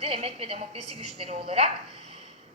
Emek ve Demokrasi Güçleri olarak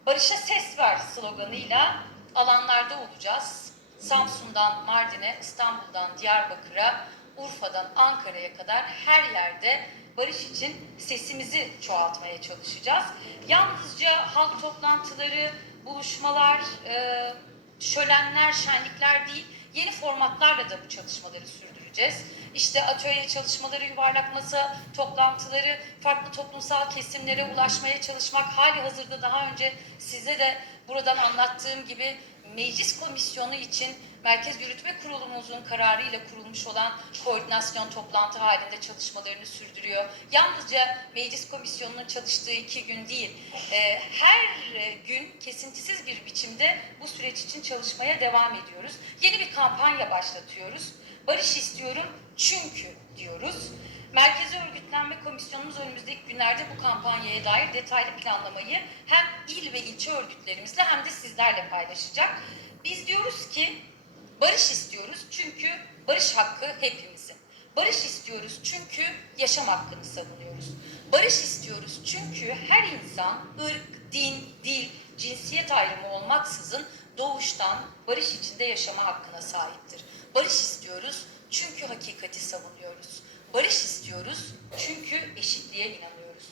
Barış'a Ses Ver sloganıyla alanlarda olacağız. Samsun'dan Mardin'e, İstanbul'dan Diyarbakır'a, Urfa'dan Ankara'ya kadar her yerde barış için sesimizi çoğaltmaya çalışacağız. Yalnızca halk toplantıları, buluşmalar, e, şölenler, şenlikler değil, yeni formatlarla da bu çalışmaları sürdüreceğiz. İşte atölye çalışmaları, yuvarlak masa toplantıları, farklı toplumsal kesimlere ulaşmaya çalışmak, hali hazırda daha önce size de buradan anlattığım gibi meclis komisyonu için Merkez Yürütme Kurulumuzun kararıyla kurulmuş olan koordinasyon toplantı halinde çalışmalarını sürdürüyor. Yalnızca meclis komisyonunun çalıştığı iki gün değil, e, her e, gün kesintisiz bir biçimde bu süreç için çalışmaya devam ediyoruz. Yeni bir kampanya başlatıyoruz. Barış istiyorum çünkü diyoruz. Merkezi Örgütlenme Komisyonumuz önümüzdeki günlerde bu kampanyaya dair detaylı planlamayı hem il ve ilçe örgütlerimizle hem de sizlerle paylaşacak. Biz diyoruz ki barış istiyoruz çünkü barış hakkı hepimizin. Barış istiyoruz çünkü yaşam hakkını savunuyoruz. Barış istiyoruz çünkü her insan ırk, din, dil, cinsiyet ayrımı olmaksızın doğuştan barış içinde yaşama hakkına sahiptir. Barış istiyoruz çünkü hakikati savunuyoruz. Barış istiyoruz çünkü eşitliğe inanıyoruz.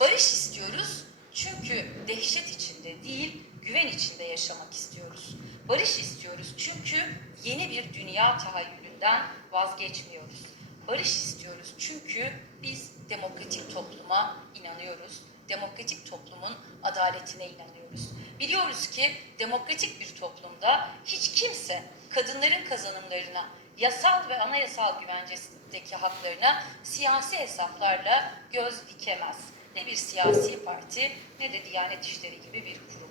Barış istiyoruz çünkü dehşet içinde değil, güven içinde yaşamak istiyoruz. Barış istiyoruz çünkü yeni bir dünya tahayyülünden vazgeçmiyoruz. Barış istiyoruz çünkü biz demokratik topluma inanıyoruz. Demokratik toplumun adaletine inanıyoruz. Biliyoruz ki demokratik bir toplumda hiç kimse kadınların kazanımlarına, yasal ve anayasal güvencesindeki haklarına siyasi hesaplarla göz dikemez. Ne bir siyasi parti ne de Diyanet İşleri gibi bir kurum.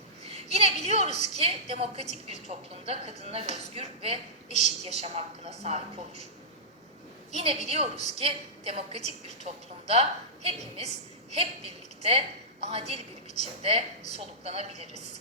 Yine biliyoruz ki demokratik bir toplumda kadınlar özgür ve eşit yaşam hakkına sahip olur. Yine biliyoruz ki demokratik bir toplumda hepimiz hep birlikte adil bir biçimde soluklanabiliriz.